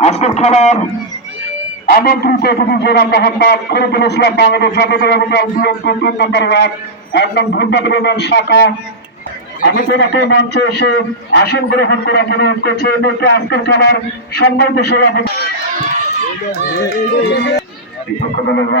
আজকের খেলার আমন্ত্রিত অতিথি জেনারেল মোহাম্মদ ফরিদুল ইসলাম বাংলাদেশ জাতীয় বিএনপি তিন নম্বর ওয়ার্ড একদম ধূপবাদ শাখা আমি তোমাকে মঞ্চে এসে আসন গ্রহণ করে অনুরোধ করছি মুহূর্তে আজকের খেলার সম্মানিত সভাপতি দলের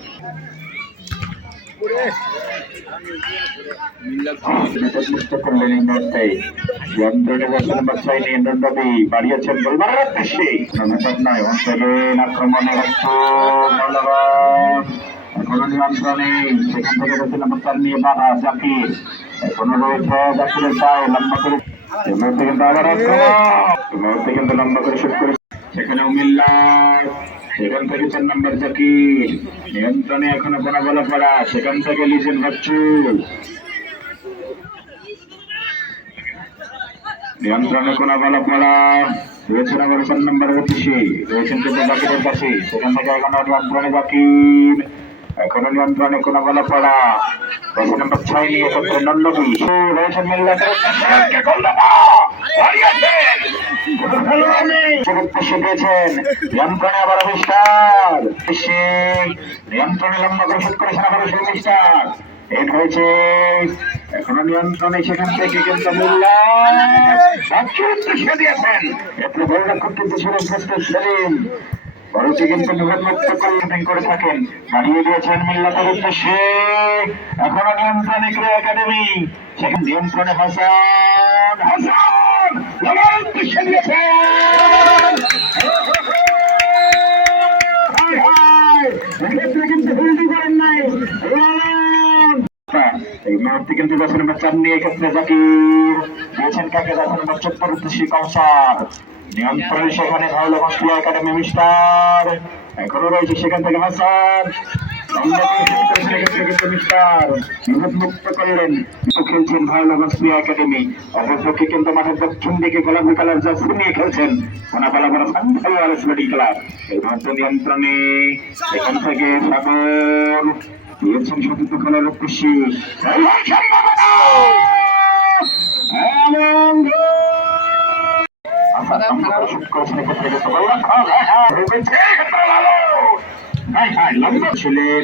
বাড়িয়েছেন গোলমারের উদ্দেশ্যে নয় অঞ্চলেন আক্রমণে এখনও নিয়ন্ত্রণে সেখান থেকে বসেন বাচ্চার নিয়ে বাধা জাকির এখনও রয়েছে জাকিরের পায়ে লম্বা করে এই মুহূর্তে আবার আক্রমণ এই মুহূর্তে লম্বা করে শুট করে সেখানে উমিল্লার সেখান থেকে চার নম্বর জাকির নিয়ন্ত্রণে এখনও বলা পড়া সেখান থেকে লিজেন বাচ্চু নিয়ন্ত্রণে কোনা বলা পড়া রয়েছেন আবার চার নম্বর অতিশি রয়েছেন কিন্তু জাকিরের কাছে সেখান থেকে এখনও নিয়ন্ত্রণে জাকির এখনও নিয়ন্ত্রণে কোনা বলা পড়া রয়েছে ছয় নিয়ে নন্নবী রয়েছেন মিল্লা নিয়ন্ত্রণে করে কিন্তু মোল্লা দিয়েছেন করে থাকেন বাড়িয়ে দিয়েছেন মিল্লাতের উদ্দেশ্যে এখনও নিয়ন্ত্রণে ক্রিয়া একাডেমি, সেখানে নিয়ন্ত্রণে হাসান হাসান। হায়, এক্ষেত্রে কিন্তু ভুলটি করেন নাই। এই মুহূর্তে কিন্তু দশ নম্বর চার নিয়ে ক্ষেত্রে জাকির দিয়েছেন কাকে দশ নম্বর চোদ্দ কৌশল নিয়ন্ত্রণে সেখানে ভালো একাডেমি মিস্টার। এখনও রয়েছে সেখান থেকে হাসান। মুক্ত করলেন খেলছেন ভালো মশলা একাডেমি অপরপক্ষে কিন্তু মাঠের দক্ষিণ দিকে গোলাপি কালার জার্সি নিয়ে খেলছেন সোনাপালা বড় সান্থাল আরস মেডিকেলার এই মুহূর্তে নিয়ন্ত্রণে এখান থেকে সাগর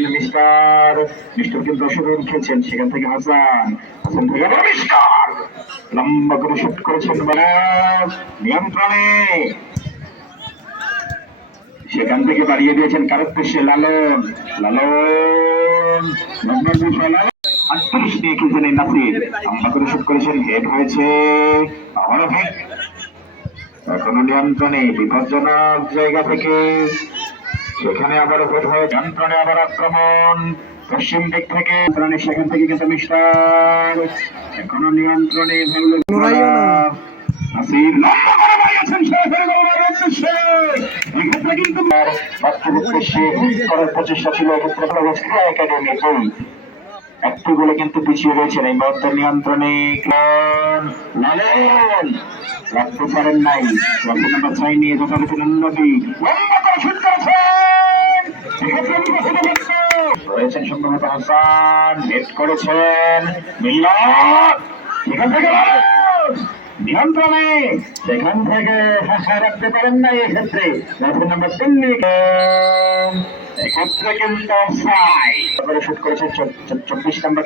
মিস্টার মিস্টার কিন্তু সেখান থেকে করেছেন বলে সেখান থেকে বাড়িয়ে দিয়েছেন কারক পেশে লালন। লালন আটত্রিশ নাসির। লম্বা করেছেন, হেড হয়েছে এখনও নিয়ন্ত্রণে, বিপজ্জনক জায়গা থেকে। সেখানে আবার হেড হয়ে নিয়ন্ত্রণে আবার আক্রমণ। পশ্চিম দিক থেকে সেখান থেকে কিন্তু মিস্টার। এখনও নিয়ন্ত্রণে ভালো প্রচেষ্টা ছিল একাডেমি একটু বলে কিন্তু পিছিয়ে রয়েছেন এই মুহূর্তে নিয়ন্ত্রণে রাখতে পারেন নাই। নিয়ে যথাযথ নন্দী রয়েছেন সম্ভবত হাসান হেড করেছেন সেখান থেকে নিয়ন্ত্রণে। সেখান থেকে হাসা রাখতে পারেন না এক্ষেত্রে। নাম্বার তিন নিয়ে এক্ষেত্রে কিন্তু অফসাইড তারপরে শুট করেছে চব্বিশ নাম্বার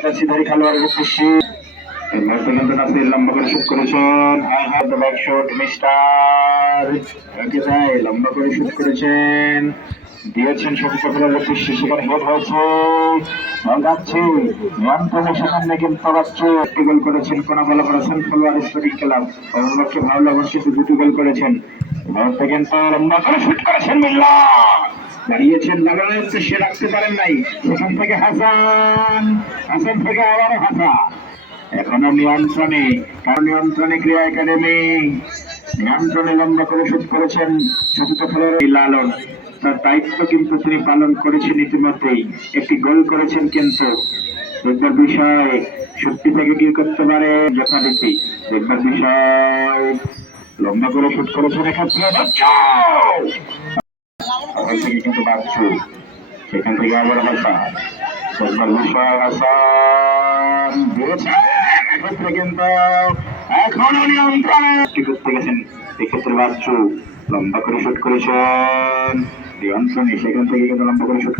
মুহূর্তে কিন্তু নাসির লম্বা করে শুট করেছেন। High high the back shot mister লম্বা করে শুট করেছেন। দিয়েছেন খেলার উদ্দেশ্যে সেখানে হেড হয়েছে। যাচ্ছে নিয়ন্ত্রণে সেখানে কিন্তু যাচ্ছে একটি গোল করেছেন কোন বলা করেছেন খেলোয়াড় স্পোর্টিং ক্লাব অন্যকে ভালো লাগছে দুটি গোল করেছেন। মুহূর্তে কিন্তু লম্বা করে শুট করেছেন মিল্লা। দাঁড়িয়েছেন লালনের সে রাখতে পারেন নাই। সেখান থেকে হাসান হাসান থেকে আবার হাসান। এখনও নিয়ন্ত্রণে নিয়ন্ত্রণে ক্রিয়া একাডেমি। নিয়ন্ত্রণে লম্বা করে শুট করেছেন চতুর্থ খেলোয়াড় লালন তার দায়িত্ব কিন্তু তিনি পালন করেছেন ইতিমধ্যেই। একটি গোল করেছেন কিন্তু দেখবার বিষয় সত্যি থেকে কি করতে পারে যথারীতি। দেখবার বিষয়, লম্বা করে শুট করেছেন এক্ষেত্রে কিন্তু সেখান থেকে আবার হাসান। দেখবার বিষয় এক্ষেত্রে কিন্তু এখনও নিয়ন্ত্রণে। কি করতে গেছেন এক্ষেত্রে লম্বা করে শুট করেছেন। নিয়ন্ত্রণে সেখান থেকে কিন্তু লম্বা করে শুট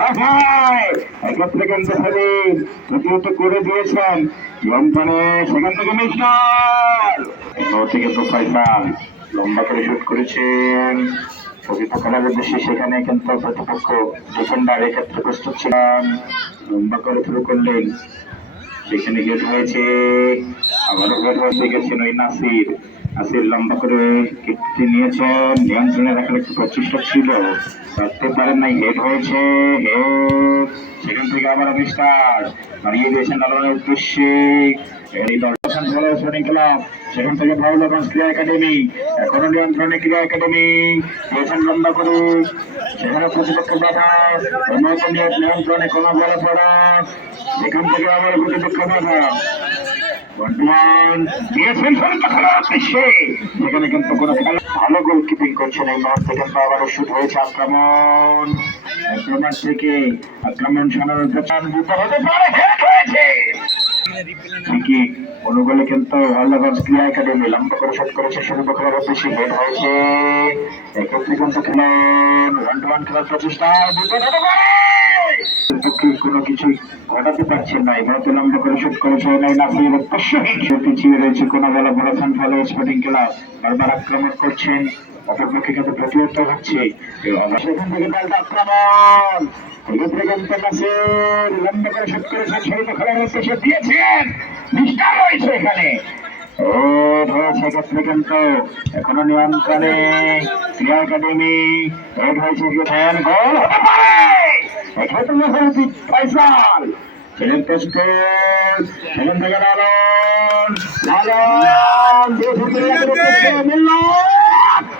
আহাই! এক্ষেত্রে কিন্তু সেদিন তৃতীয়ত করে দিয়েছেন। নিয়ন্ত্রণে সেখান থেকে মিস্টার। থেকে তো ফয়সাল লম্বা করে শুট করেছেন। খেলার উদ্দেশ্যে সেখানে কিন্তু প্রতিপক্ষ ডিফেন্ডার এক্ষেত্রে প্রস্তুত ছিলেন। লম্বা করে শুরু করলেন। সেখানে গেট হয়েছে আবারও গেট হয়েছে গেছেন ওই নাসির। নাসির লম্বা করে কিকটি নিয়েছেন নিয়ন্ত্রণে রাখার একটু প্রচেষ্টা ছিল। রাখতে পারেন নাই, হেড হয়েছে, হেড। সেখান থেকে আবার মিস্টার বাড়িয়ে দিয়েছেন লালনের উদ্দেশ্যে। সেখান থেকে আবার প্রতিপক্ষ বাধা। দিয়েছেন সরকার খেলার উদ্দেশ্যে সেখানে কিন্তু কোনো খেলা ভালো গোলকিপিং করছেন এই মুহূর্তে কিন্তু আবারও শুট হয়েছে আক্রমণ। আক্রমণ থেকে আক্রমণ সাধারণত চান বিপদ হতে পারে, হেড হয়েছে। ঠিকই অনুগোলে কিন্তু প্রচেষ্টা কোনো কিছুই ঘটাতে পারছেন না। তো লম্বা করে শুট নাই নাসির করছেন। অপরপক্ষে কিন্তু হচ্ছে। লম্বা করে শুট করেছেন শুরু খেলার এখানে। ও হয়েছে ক্ষেত্রে কিন্তু এখনও নিয়ন্ত্রণে ক্রিয়া একাডেমি হয়েছে গোল, হতে পারে! এক্ষেত্রে হয়েছে ফয়সাল। ছেলের প্রস্তুত সেখান থেকে লালন লালন দিয়ে ঢুকে গেছে মিল্লাত। এখনও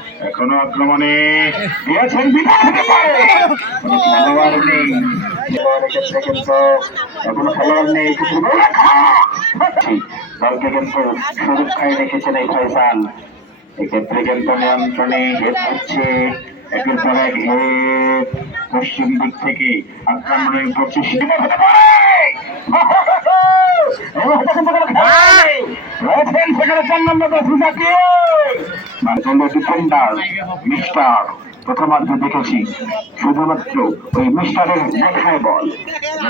এখনও আক্রমণে দিয়েছেন নেই দলকে কিন্তু সুরক্ষায় রেখেছেন এই ফয়সাল এক্ষেত্রে কিন্তু নিয়ন্ত্রণে হেড হচ্ছে একের পর এক পশ্চিম দিক থেকে আক্রমণের প্রচেষ্টা সেখানে চার নম্বর মার্চন্ড ডিফেন্ডার মিস্টার প্রথমার্ধে দেখেছি। শুধুমাত্র ওই মিস্টারের দেখায় বল।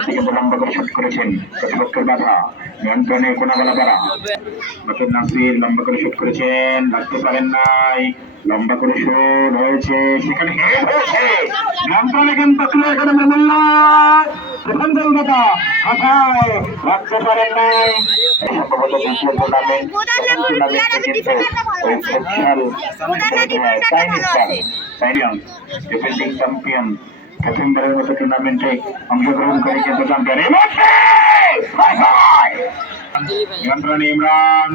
থেকে বিলম্ব করে শুট করেছেন। প্রতিপক্ষের বাধা। নিয়ন্ত্রণে কোনা বলা নতুন নাসির লম্বা করে শুট করেছেন। রাখতে পারেন নাই। লম্বা করে শুট হয়েছে সেখানে হেড হয়েছে নিয়ন্ত্রণে কিন্তু ক্লিয়ার করে মেমুল্লা প্রথম গোলদাতা হাতায় রাখতে পারেন নাই। এই সম্ভবত দ্বিতীয় টুর্নামেন্ট প্রথম টুর্নামেন্টে কিন্তু ওই sectional Chinese champion defending champion প্রথমবারের মতো টুর্নামেন্টে অংশগ্রহণ করে কিন্তু চ্যাম্পিয়ন ইমরান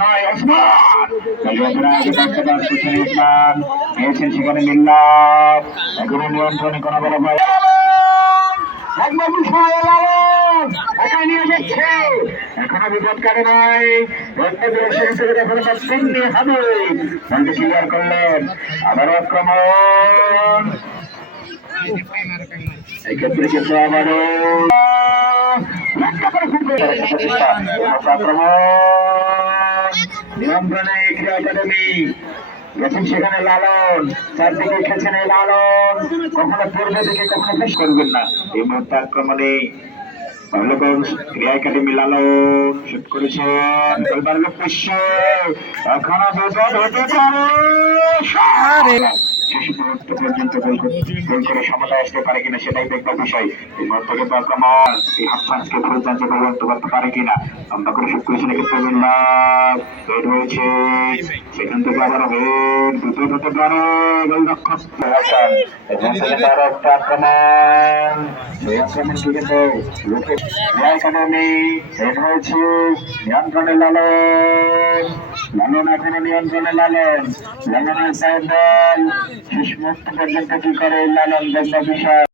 নয় ওসমান দিয়েছেন সেখানে মিল্লাত এখনও নিয়ন্ত্রণে কোনো বড় ভাই। একবার বিষয় একাই নিয়ে যাচ্ছে। এখনও বিপদ কাটে নাই। শূন্য হবে। বলটি ক্লিয়ার করলেন। আবারও আক্রমণ। এক্ষেত্রে কিন্তু আবারও নিয়ন্ত্রণে ক্রিয়া একাডেমি গেছেন সেখানে লালন চারদিকে খেছেন এই লালন কখনো পূর্ব দিকে কখনো পেশ করবেন না এই মুহূর্তে আক্রমণে বাংলাগঞ্জ ক্রিয়া একাডেমি লালন শুট করেছেন শেষ মুহূর্ত পর্যন্ত গোল গোল করে সমতা আসতে পারে কিনা সেটাই দেখবার বিষয়। এই মুহূর্তে কিন্তু আক্রমণ। এই হাফসানকে ফুলচাঞ্চে পরিবর্তন করতে পারে কিনা। আমরা করে শুট করেছেন এক্ষেত্রে বিল্লাস হেড হয়েছে। সেখান থেকে আবার হেড দুটো হতে পারে গোলরক্ষক হাসান এবং সেখানে আরও একটা আক্রমণ। এই আক্রমণ কি কিন্তু লোকে একাডেমি হেড হয়েছে। নিয়ন্ত্রণে লালন। লালন এখনও নিয়ন্ত্রণে লালন লালনের সাইড বল শেষ মুহূর্ত পর্যন্ত কি করে লালন দেখবা বিষয়